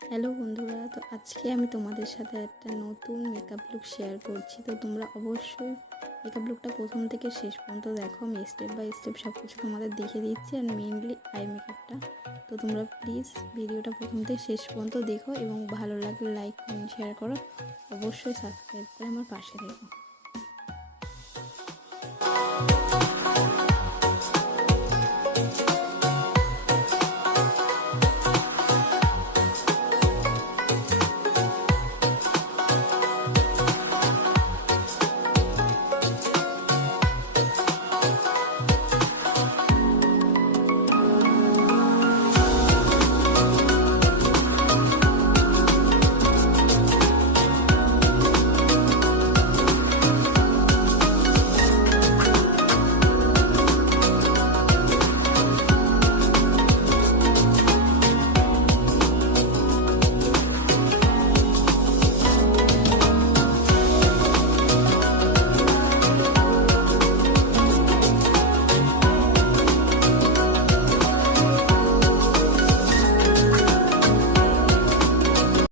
Hello বন্ধুরা, তো আজকে আমি তোমাদের সাথে একটা নতুন মেকআপ লুক শেয়ার করছি। তো তোমরা অবশ্যই মেকআপ লুকটা প্রথম থেকে শেষ পর্যন্ত দেখো, আমি স্টেপ বাই স্টেপ সব কিছু তোমাদের দেখে দিচ্ছি আর মেইনলি আই মেকআপটা তো তোমরা প্লিজ ভিডিওটা প্রথম থেকে শেষ পর্যন্ত দেখো এবং ভালো লাগলে লাইক কমেন্ট শেয়ার করো। অবশ্যই সাবস্ক্রাইব করে আমার পাশে দেখো